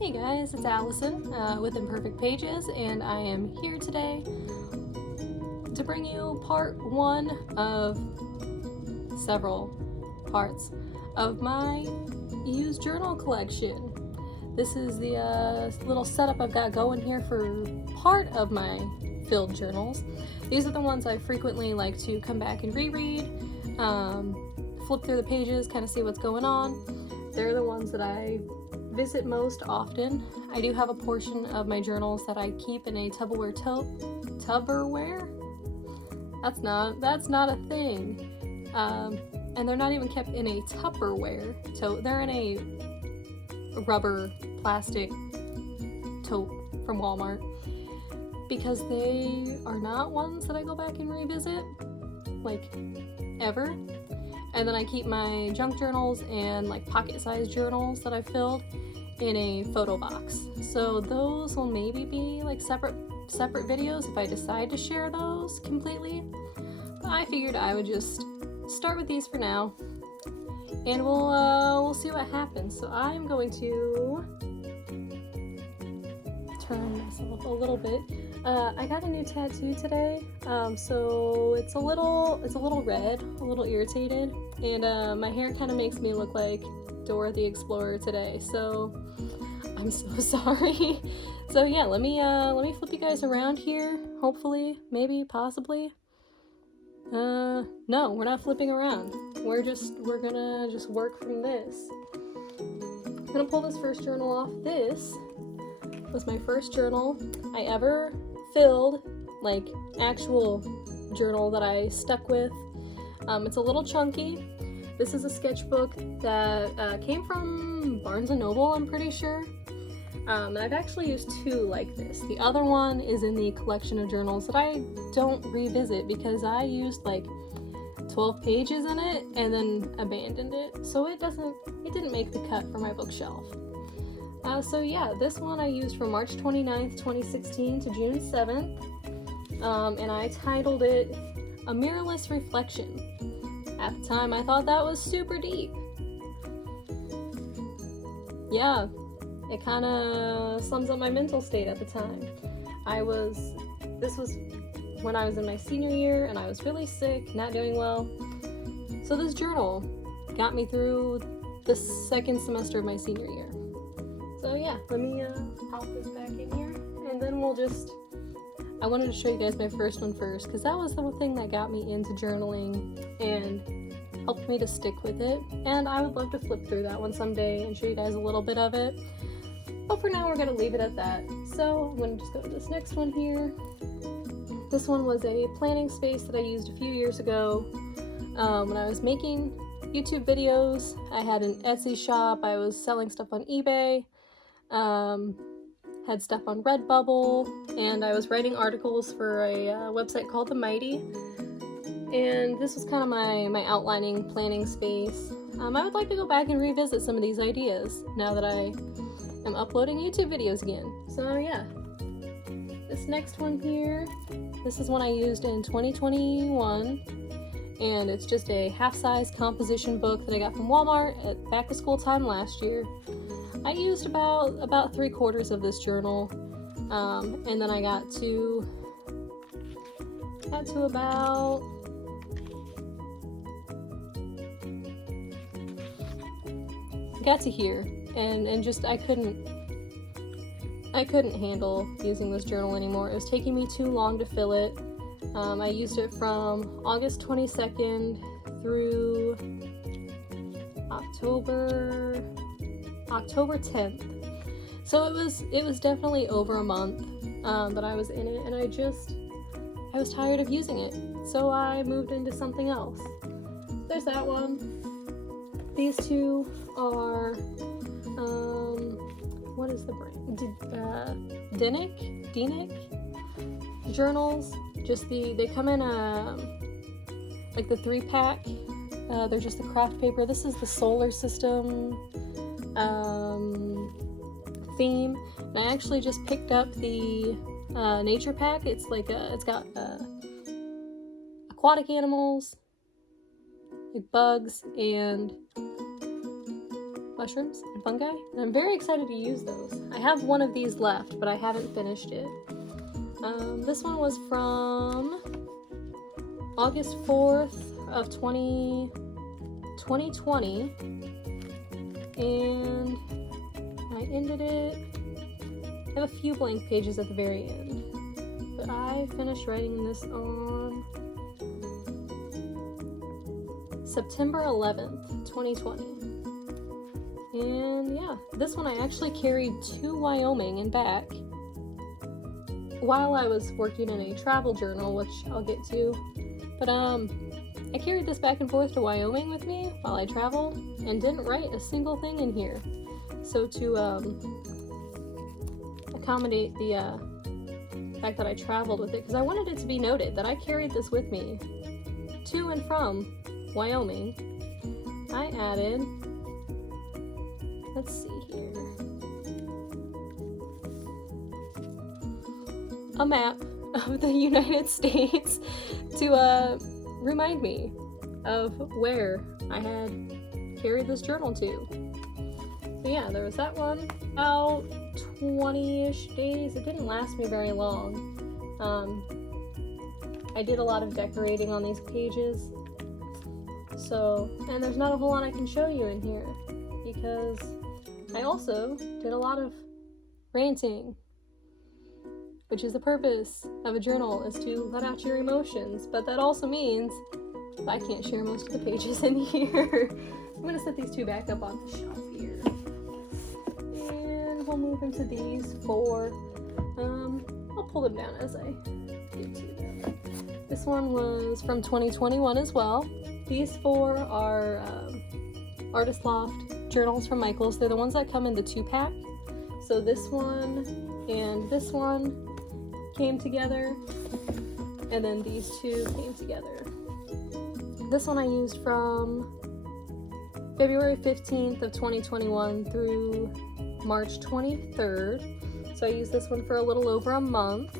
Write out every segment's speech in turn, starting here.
Hey guys, it's Allison with Imperfect Pages, and I am here today to bring you part one of several parts of my used journal collection. This is the little setup I've got going here for part of my filled journals. These are the ones I frequently like to come back and reread, flip through the pages, kind of see what's going on. They're the ones that I visit most often. I do have a portion of my journals that I keep in a Tupperware? That's not a thing. And they're not even kept in a Tupperware tote. They're in a rubber plastic tote from Walmart because they are not ones that I go back and revisit, like, ever. And then I keep my junk journals and like pocket-sized journals that I filled in a photo box. So those will maybe be like separate videos if I decide to share those completely. But I figured I would just start with these for now, and we'll see what happens. So I'm going to turn myself a little bit. I got a new tattoo today, so it's a little red, a little irritated, and my hair kind of makes me look like Dora the Explorer today, so I'm so sorry. So yeah, let me flip you guys around here. Hopefully, maybe, possibly. No, we're not flipping around. We're gonna just work from this. I'm gonna pull this first journal off. This was my first journal I ever filled, like actual journal that I stuck with. It's a little chunky. This is a sketchbook that came from Barnes & Noble, I'm pretty sure. And I've actually used two like this. The other one is in the collection of journals that I don't revisit because I used like 12 pages in it and then abandoned it. So it didn't make the cut for my bookshelf. So yeah, this one I used from March 29th, 2016 to June 7th. And I titled it A Mirrorless Reflection. At the time, I thought that was super deep. Yeah, it kind of sums up my mental state at the time. This was when I was in my senior year and I was really sick, not doing well. So this journal got me through the second semester of my senior year. So yeah, let me pop this back in here, and then I wanted to show you guys my first one first, because that was the thing that got me into journaling and helped me to stick with it, and I would love to flip through that one someday and show you guys a little bit of it, but for now we're going to leave it at that. So I'm going to just go to this next one here. This one was a planning space that I used a few years ago when I was making YouTube videos. I had an Etsy shop, I was selling stuff on eBay, had stuff on Redbubble, and I was writing articles for a website called The Mighty, and this was kind of my outlining planning space. I would like to go back and revisit some of these ideas now that I am uploading YouTube videos again. So yeah, this next one here, this is one I used in 2021, and it's just a half-size composition book that I got from Walmart at back-to-school time last year. I used about 3/4 of this journal, and then I got to here, and just I couldn't handle using this journal anymore. It was taking me too long to fill it. I used it from August 22nd through October 10th. So it was definitely over a month that I was in it, and I was tired of using it. So I moved into something else. There's that one. These two are what is the brand? Denick journals. They come in like the 3-pack. They're just the craft paper. This is the solar system theme, and I actually just picked up the nature pack. It's like it's got aquatic animals, like bugs, and mushrooms and fungi, and I'm very excited to use those. I have one of these left, but I haven't finished it. This one was from August 4th of 2020, and I ended it. I have a few blank pages at the very end, but I finished writing this on September 11th, 2020. And yeah, this one I actually carried to Wyoming and back while I was working in a travel journal, which I'll get to. But I carried this back and forth to Wyoming with me while I traveled and didn't write a single thing in here. So to accommodate the fact that I traveled with it, because I wanted it to be noted that I carried this with me to and from Wyoming, I added, let's see here, a map of the United States to remind me of where I had carried this journal to. So yeah, there was that one. About 20-ish days. It didn't last me very long. I did a lot of decorating on these pages. So, and there's not a whole lot I can show you in here because I also did a lot of ranting, which is the purpose of a journal, is to let out your emotions, but that also means I can't share most of the pages in here. I'm gonna set these two back up on the shelf here. And we'll move into these four. I'll pull them down as I get to them. This one was from 2021 as well. These four are Artist Loft journals from Michaels. They're the ones that come in the 2-pack. So this one and this one came together, and then these two came together. This one I used from February 15th of 2021 through March 23rd. So I used this one for a little over a month.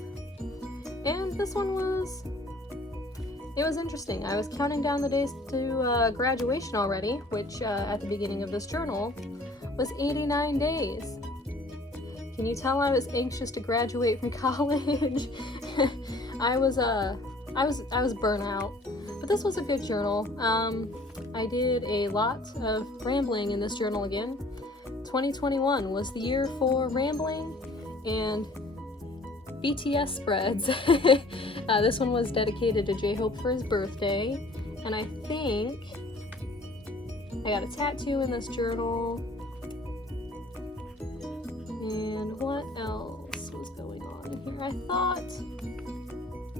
And this one was interesting. I was counting down the days to graduation already, which at the beginning of this journal was 89 days. Can you tell I was anxious to graduate from college? I was burnt out, but this was a good journal. I did a lot of rambling in this journal again. 2021 was the year for rambling and BTS spreads. This one was dedicated to J-Hope for his birthday, and I think I got a tattoo in this journal. And what else was going on in here? I thought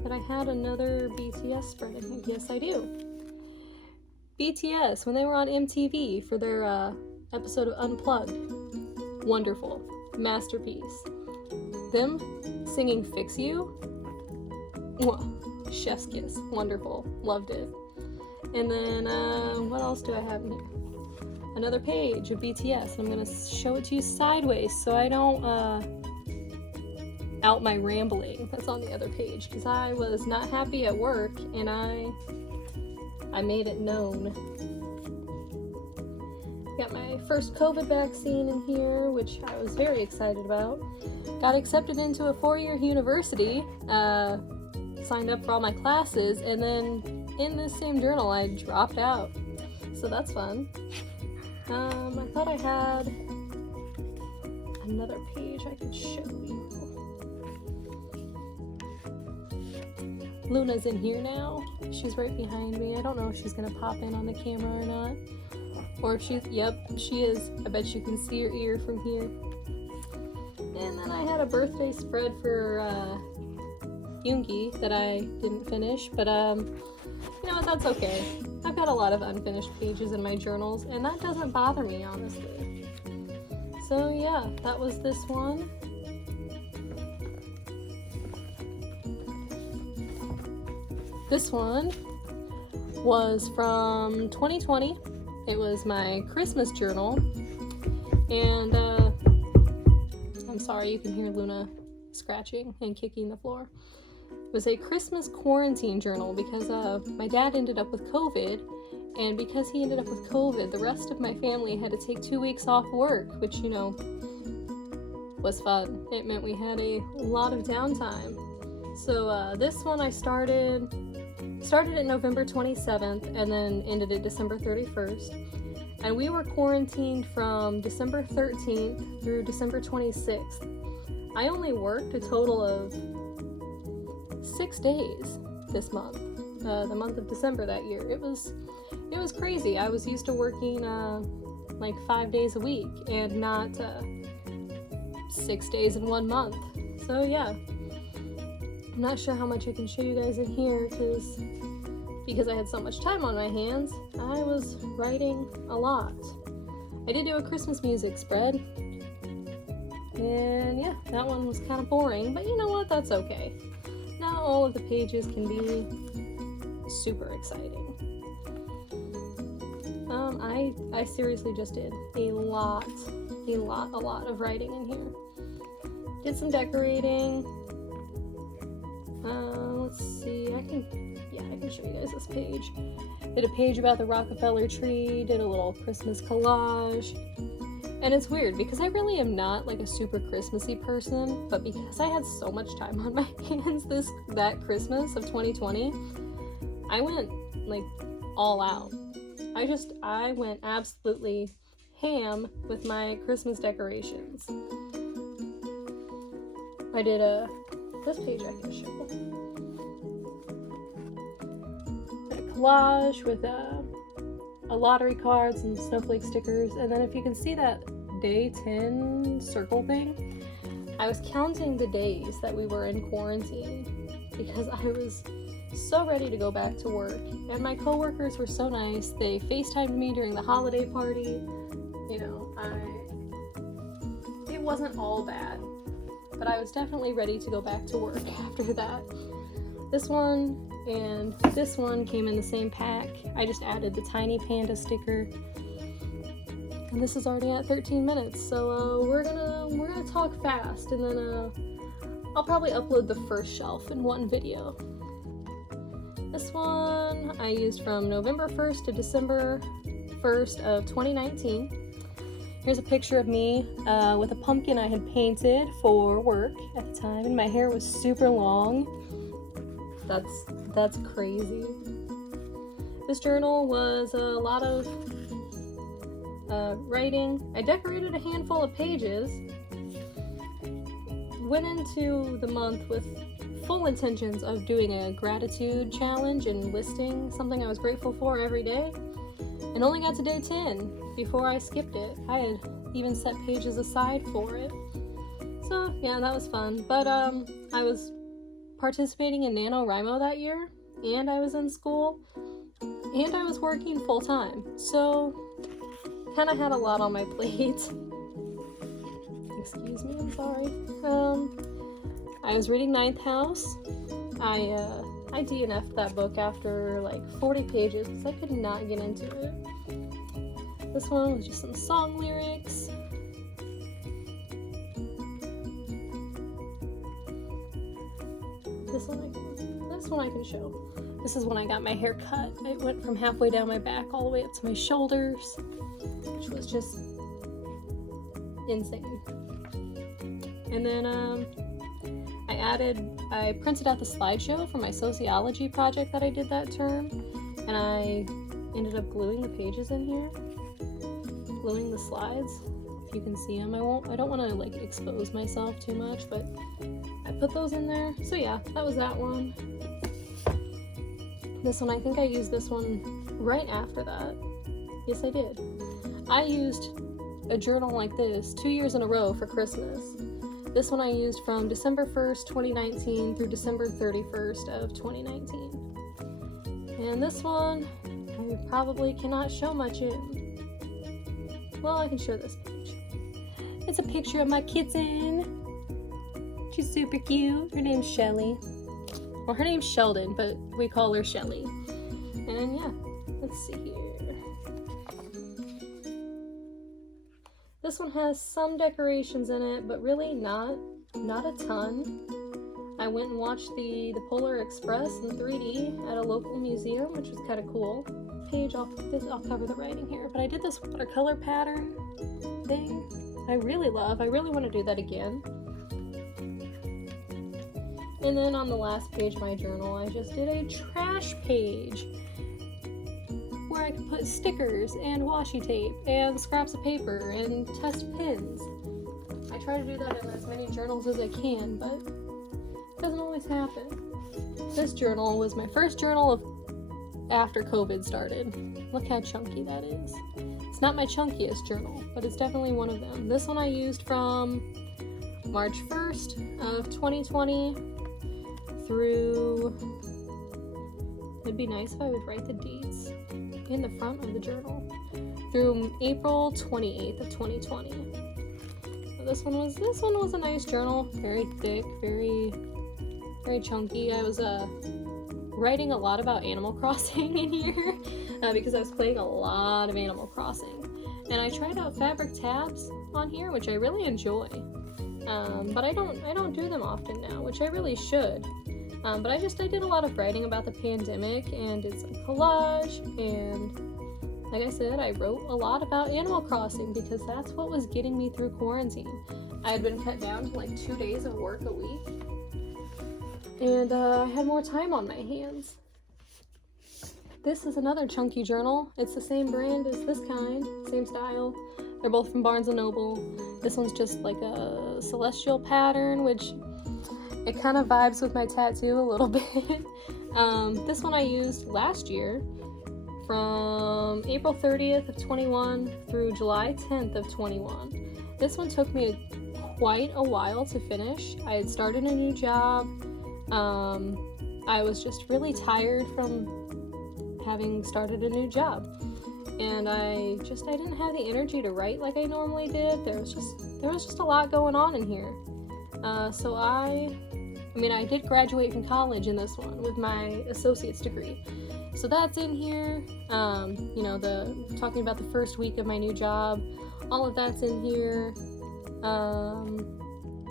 that I had another BTS spread in here. Yes, I do. BTS, when they were on MTV for their episode of Unplugged. Wonderful. Masterpiece. Them singing Fix You. Mwah. Chef's kiss. Wonderful. Loved it. And then, what else do I have in here? Another page of BTS. I'm going to show it to you sideways so I don't out my rambling. That's on the other page because I was not happy at work and I made it known. Got my first COVID vaccine in here, which I was very excited about. Got accepted into a 4-year university, signed up for all my classes, and then in this same journal I dropped out. So that's fun. I thought I had another page I could show you. Luna's in here now. She's right behind me. I don't know if she's gonna pop in on the camera or not. Or if she's, yep, she is. I bet you can see her ear from here. And then I had a birthday spread for Yoongi that I didn't finish, but you know what, that's okay. I've got a lot of unfinished pages in my journals, and that doesn't bother me, honestly. So yeah, that was this one. This one was from 2020. It was my Christmas journal, and I'm sorry, you can hear Luna scratching and kicking the floor. It was a Christmas quarantine journal because my dad ended up with COVID, And because he ended up with COVID, the rest of my family had to take 2 weeks off work, which, you know, was fun. It meant we had a lot of downtime. So this one I started it November 27th and then ended it December 31st. And we were quarantined from December 13th through December 26th. I only worked a total of 6 days this month, the month of December that year. It was crazy. I was used to working like 5 days a week and not 6 days in 1 month. So yeah, I'm not sure how much I can show you guys in here because I had so much time on my hands. I was writing a lot. I did do a Christmas music spread, and yeah, that one was kind of boring, but you know what, that's okay. Not all of the pages can be super exciting. I seriously just did a lot of writing in here. Did some decorating. Let's see, I can show you guys this page. Did a page about the Rockefeller tree, did a little Christmas collage. And it's weird because I really am not like a super Christmassy person, but because I had so much time on my hands that Christmas of 2020, I went like all out. I went absolutely ham with my Christmas decorations. I did this page I can show. A collage with a lottery card, some snowflake stickers, and then if you can see that day 10 circle thing, I was counting the days that we were in quarantine because I was so ready to go back to work, and my coworkers were so nice. They FaceTimed me during the holiday party. You know, it wasn't all bad, but I was definitely ready to go back to work after that. This one and this one came in the same pack. I just added the tiny panda sticker, and this is already at 13 minutes. So we're gonna talk fast, and then I'll probably upload the first shelf in one video. This one I used from November 1st to December 1st of 2019. Here's a picture of me with a pumpkin I had painted for work at the time, and my hair was super long. That's crazy. This journal was a lot of writing. I decorated a handful of pages. Went into the month with full intentions of doing a gratitude challenge and listing something I was grateful for every day, and only got to day 10 before I skipped it. I had even set pages aside for it. So yeah, that was fun. But I was participating in NaNoWriMo that year, and I was in school, and I was working full time. So kind of had a lot on my plate. Excuse me, I'm sorry. I was reading Ninth House. I DNF'd that book after like 40 pages because I could not get into it. This one was just some song lyrics. This one I can show. This is when I got my hair cut. It went from halfway down my back all the way up to my shoulders, which was just insane. And then I printed out the slideshow for my sociology project that I did that term, and I ended up gluing the pages in here, gluing the slides. If you can see them, I don't want to like expose myself too much, but I put those in there. So yeah, that was that one. This one, I think I used this one right after that. Yes, I did. I used a journal like this 2 years in a row for Christmas. This one I used from December 1st, 2019 through December 31st of 2019. And this one, I probably cannot show much in. Well, I can show this page. It's a picture of my kitten. She's super cute. Her name's Shelly. Well, her name's Sheldon, but we call her Shelly. And yeah, let's see here. This one has some decorations in it, but really not a ton. I went and watched the Polar Express in 3D at a local museum, which was kind of cool. Page, I'll cover the writing here, but I did this watercolor pattern thing. I really want to do that again. And then on the last page of my journal, I just did a trash page where I could put stickers and washi tape and scraps of paper and test pins. I try to do that in as many journals as I can, but it doesn't always happen. This journal was my first journal of after COVID started. Look how chunky that is. It's not my chunkiest journal, but it's definitely one of them. This one I used from March 1st of 2020 through, it'd be nice if I would write the dates in the front of the journal, through April 28th of 2020. So this one was a nice journal, very thick, very chunky. I was writing a lot about Animal Crossing in here because I was playing a lot of Animal Crossing, and I tried out fabric tabs on here, which I really enjoy, but I don't do them often now, which I really should. But I did a lot of writing about the pandemic and did some collage, and like I said, I wrote a lot about Animal Crossing because that's what was getting me through quarantine. I had been cut down to like 2 days of work a week, and I had more time on my hands. This is another chunky journal. It's the same brand as this kind, same style. They're both from Barnes & Noble. This one's just like a celestial pattern, which it kind of vibes with my tattoo a little bit. This one I used last year from April 30th of 21 through July 10th of 21. This one took me quite a while to finish. I had started a new job. I was just really tired from having started a new job, and I didn't have the energy to write like I normally did. There was just a lot going on in here. So I did graduate from college in this one with my associate's degree. So that's in here. Talking about the first week of my new job, all of that's in here.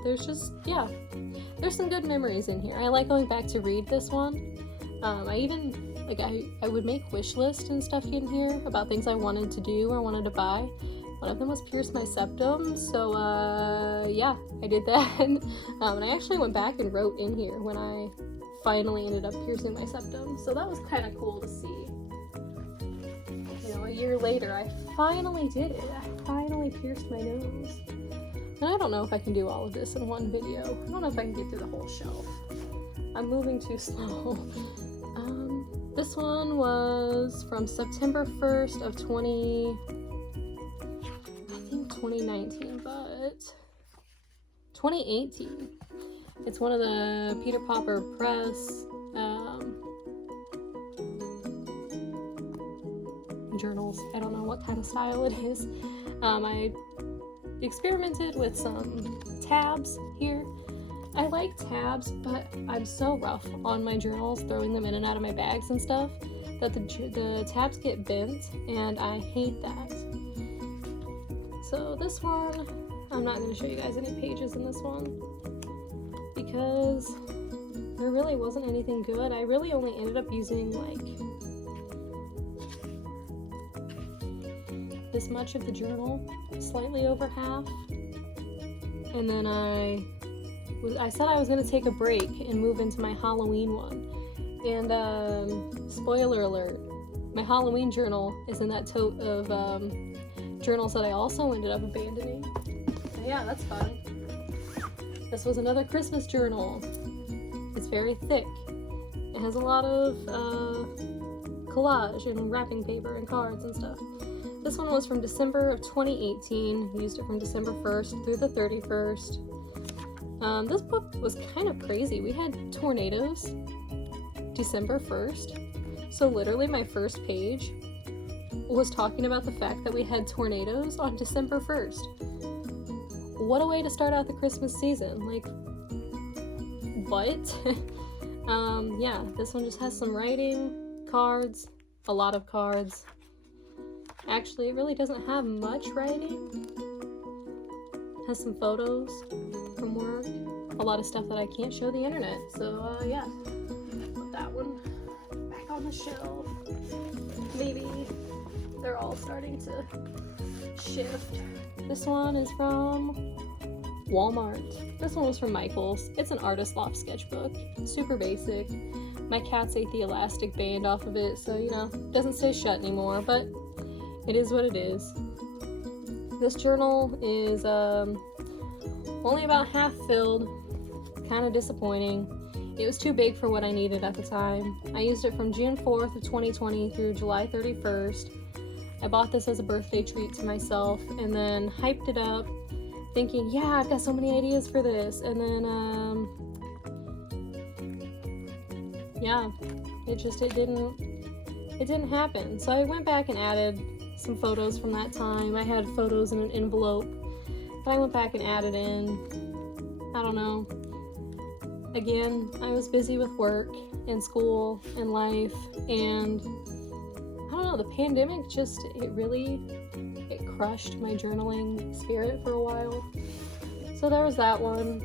There's some good memories in here. I like going back to read this one. I would make wish lists and stuff in here about things I wanted to do or wanted to buy. One of them was pierce my septum, so I did that. And I actually went back and wrote in here when I finally ended up piercing my septum, so that was kind of cool to see. A year later, I finally did it. I finally pierced my nose. And I don't know if I can do all of this in one video. I don't know if I can get through the whole shelf. I'm moving too slow. This one was from September 1st of 2019, but 2018. It's one of the Peter Popper Press journals. I don't know what kind of style it is. I experimented with some tabs here. I like tabs, but I'm so rough on my journals, throwing them in and out of my bags and stuff, that the tabs get bent, and I hate that. So this one, I'm not going to show you guys any pages in this one, because there really wasn't anything good. I really only ended up using like this much of the journal, slightly over half, and then I said I was going to take a break and move into my Halloween one. And spoiler alert, my Halloween journal is in that tote of journals that I also ended up abandoning. So yeah, that's fun. This was another Christmas journal. It's very thick. It has a lot of collage and wrapping paper and cards and stuff. This one was from December of 2018. Used it from December 1st through the 31st. This book was kind of crazy. We had tornadoes December 1st. So literally my first page was talking about the fact that we had tornadoes on December 1st. What a way to start out the Christmas season. Like, what? This one just has some writing, cards, a lot of cards. Actually, it really doesn't have much writing. It has some photos from work. a lot of stuff that I can't show the internet. So yeah, put that one back on the shelf. Maybe they're all starting to shift. This one is from Walmart. This one was from Michaels. It's an Artist Loft sketchbook. Super basic. My cats ate the elastic band off of it, so you know, it doesn't stay shut anymore, but it is what it is. This journal is only about half filled. Kind of disappointing. It was too big for what I needed at the time. I used it from June 4th of 2020 through July 31st. I bought this as a birthday treat to myself and then hyped it up, thinking, yeah, I've got so many ideas for this. And then, yeah, it didn't happen. So I went back and added some photos from that time. I had photos in an envelope that I went back and added in. I don't know. Again, I was busy with work and school and life, and I don't know, the pandemic it crushed my journaling spirit for a while. So there was that one.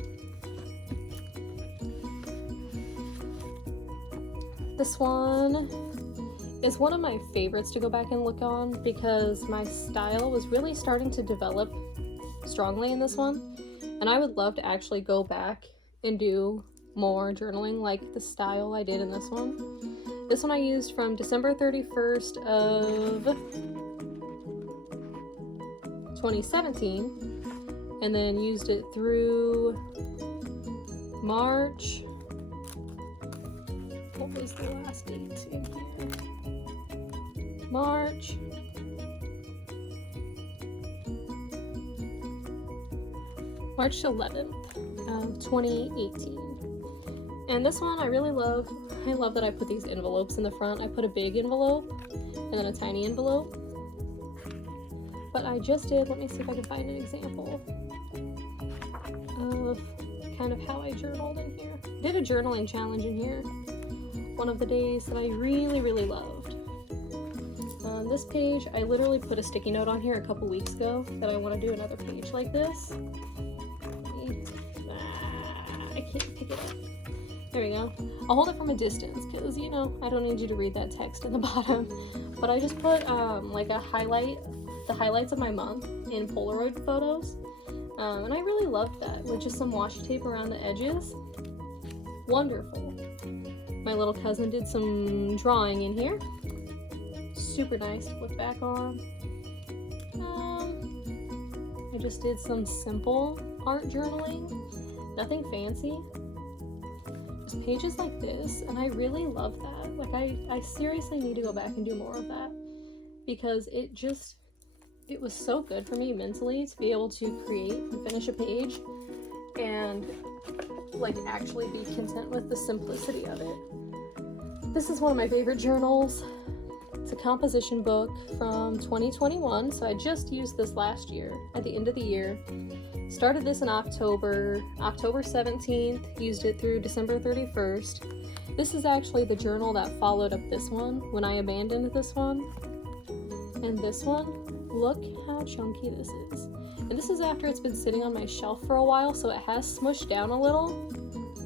This one is one of my favorites to go back and look on because my style was really starting to develop strongly in this one, and I would love to actually go back and do more journaling like the style I did in this one. This one I used from December 31st of 2017 and then used it through March. What was the last date in here? March 11th of 2018. And this one I really love. I love that I put these envelopes in the front. I put a big envelope and then a tiny envelope. But I just did, let me see if I can find an example of kind of how I journaled in here. Did a journaling challenge in here one of the days that I really, really loved. On this page, I literally put a sticky note on here a couple weeks ago that I want to do another page like this. I can't pick it up. There we go. I'll hold it from a distance because, you know, I don't need you to read that text in the bottom. But I just put like the highlights of my month in Polaroid photos. And I really loved that with just some washi tape around the edges. Wonderful. My little cousin did some drawing in here. Super nice to look back on. I just did some simple art journaling. Nothing fancy. Just pages like this, and I really love that. Like I seriously need to go back and do more of that because it was so good for me mentally to be able to create and finish a page and like actually be content with the simplicity of it. This is one of my favorite journals. It's a composition book from 2021, so I just used this last year at the end of the year. Started this in October 17th, used it through December 31st. This is actually the journal that followed up this one when I abandoned this one. And this one, look how chunky this is. And this is after it's been sitting on my shelf for a while, so it has smushed down a little,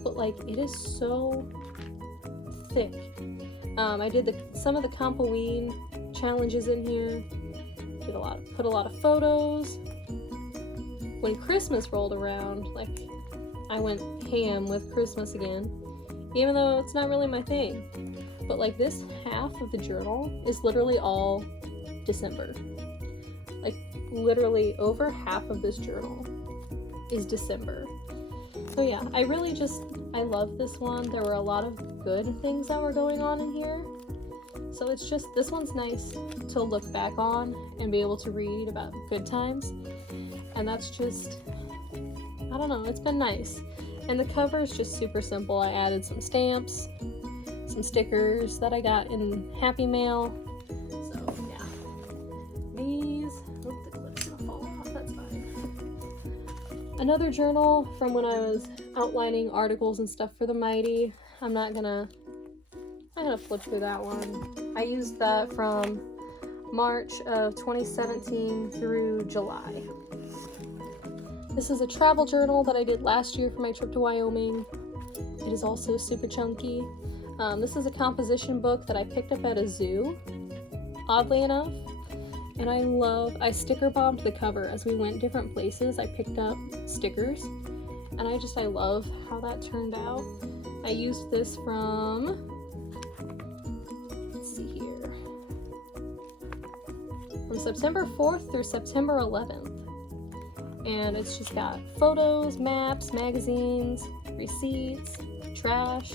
but like it is so thick. I did some of the Compoween challenges in here. Put a lot of photos. When Christmas rolled around, like I went ham with Christmas again, even though it's not really my thing. But like this half of the journal is literally all December. Like literally over half of this journal is December. So yeah, I love this one. There were a lot of good things that were going on in here. So it's just, this one's nice to look back on and be able to read about good times. And that's just, I don't know, it's been nice. And the cover is just super simple. I added some stamps, some stickers that I got in Happy Mail. So yeah, these, oh, the clip's gonna fall off, that's fine. Another journal from when I was outlining articles and stuff for the Mighty. I'm gonna flip through that one. I used that from March of 2017 through July. This is a travel journal that I did last year for my trip to Wyoming. It is also super chunky. This is a composition book that I picked up at a zoo, oddly enough. And I sticker bombed the cover. As we went different places, I picked up stickers. And I love how that turned out. I used this from, let's see here, from September 4th through September 11th. And it's just got photos, maps, magazines, receipts, trash,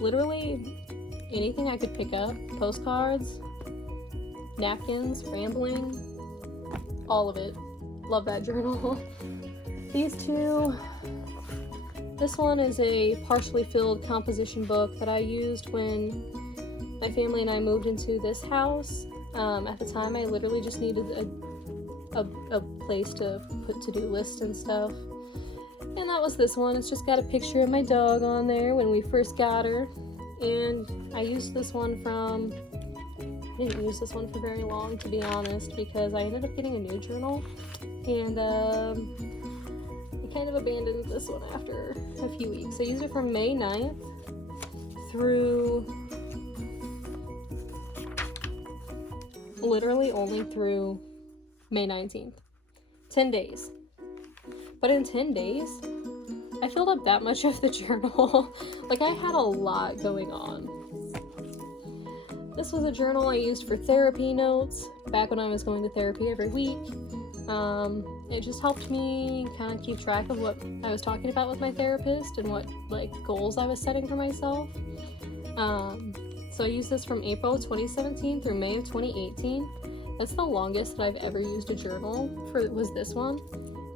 literally anything I could pick up, postcards, napkins, rambling, all of it. Love that journal. These two, this one is a partially filled composition book that I used when my family and I moved into this house. At the time, I literally just needed a place to put to-do lists and stuff. And that was this one. It's just got a picture of my dog on there when we first got her. And I used this one from, I didn't use this one for very long, to be honest, because I ended up getting a new journal. And I kind of abandoned this one after a few weeks. I used it from May 9th through, literally only through May 19th. 10 days. But in 10 days, I filled up that much of the journal. Like, I had a lot going on. This was a journal I used for therapy notes back when I was going to therapy every week. It just helped me kind of keep track of what I was talking about with my therapist and what, like, goals I was setting for myself. So I used this from April 2017 through May of 2018. That's the longest that I've ever used a journal for, was this one.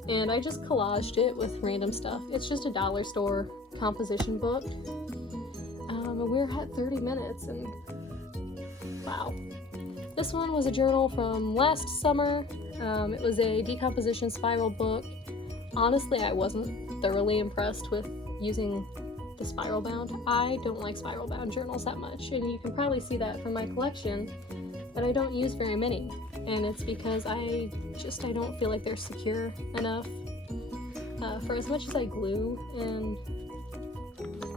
And I just collaged it with random stuff. It's just a dollar store composition book. And we're at 30 minutes and wow. This one was a journal from last summer. It was a decomposition spiral book. Honestly, I wasn't thoroughly impressed with using the spiral bound. I don't like spiral bound journals that much, and you can probably see that from my collection, but I don't use very many, and it's because I don't feel like they're secure enough. For as much as I glue and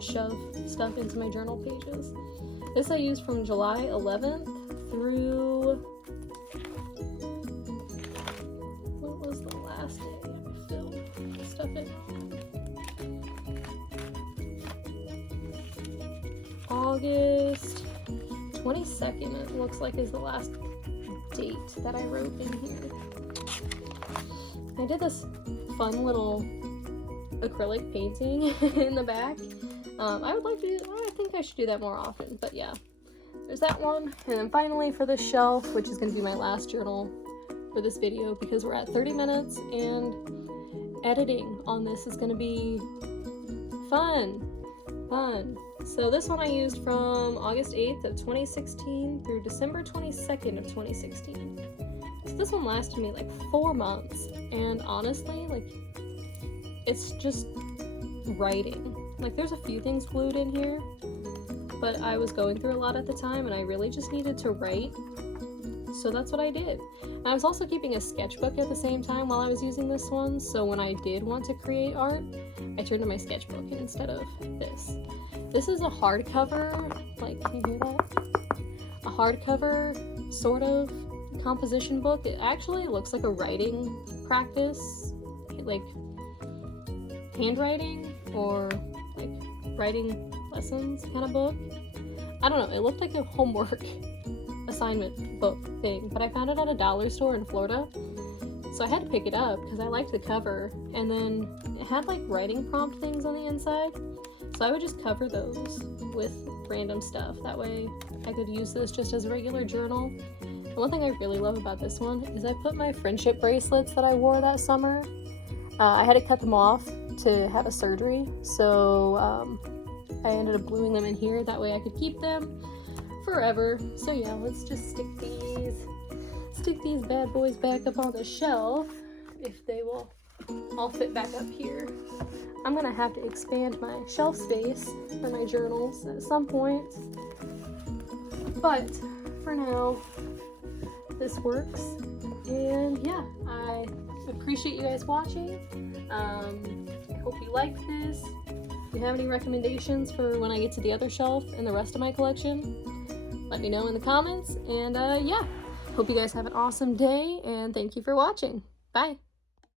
shove stuff into my journal pages. This I used from July 11th through, what was the last day I filled stuff in? August 22nd, it looks like, is the last date that I wrote in here. I did this fun little acrylic painting in the back. I think I should do that more often, but yeah. There's that one, and then finally for this shelf, which is going to be my last journal for this video because we're at 30 minutes, and editing on this is going to be fun. So this one I used from August 8th of 2016 through December 22nd of 2016. So this one lasted me like 4 months, and honestly, like, it's just writing. Like, there's a few things glued in here, but I was going through a lot at the time and I really just needed to write, so that's what I did. I was also keeping a sketchbook at the same time while I was using this one, so when I did want to create art, I turned to my sketchbook instead of this. This is a hardcover, like, can you hear that? A hardcover sort of composition book. It actually looks like a writing practice, like handwriting or like writing lessons kind of book. I don't know, it looked like a homework assignment book thing, but I found it at a dollar store in Florida, so I had to pick it up because I liked the cover, and then it had like writing prompt things on the inside, so I would just cover those with random stuff. That way I could use this just as a regular journal. And one thing I really love about this one is I put my friendship bracelets that I wore that summer, I had to cut them off to have a surgery, so I ended up gluing them in here. That way I could keep them forever. So yeah, let's just stick these bad boys back up on the shelf, if they will all fit back up here. I'm gonna have to expand my shelf space for my journals at some point, but for now this works. And yeah, I appreciate you guys watching. I hope you liked this. If you have any recommendations for when I get to the other shelf and the rest of my collection, let me know in the comments. And yeah, hope you guys have an awesome day, and thank you for watching. Bye.